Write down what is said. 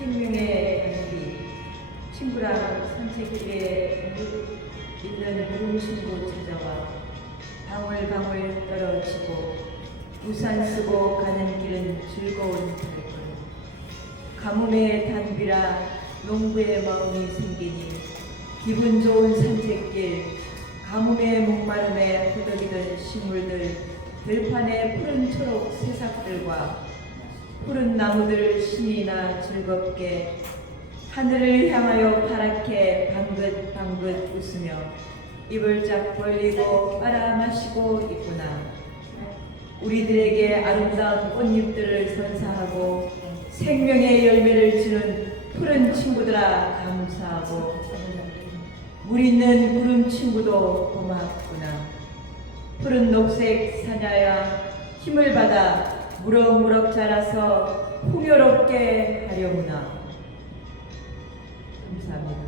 생명의 단비 친구랑 산책길에 있는 구름신고 찾아와 방울방울 떨어지고 우산 쓰고 가는 길은 즐거운 발걸음 가뭄의 단비라 농부의 마음이 생기니 기분 좋은 산책길 가뭄의 목마름에 허덕이던 식물들 들판의 푸른 초록 새싹들과 푸른 나무들 신이 나 즐겁게 하늘을 향하여 파랗게 방긋 방긋 웃으며 입을 쫙 벌리고 빨아 마시고 있구나. 우리들에게 아름다운 꽃잎들을 선사하고 생명의 열매를 주는 푸른 친구들아 감사하고 물 있는 구름 친구도 고맙구나. 푸른 녹색 사냐야 힘을 받아 무럭무럭 자라서 풍요롭게 하려구나. 감사합니다.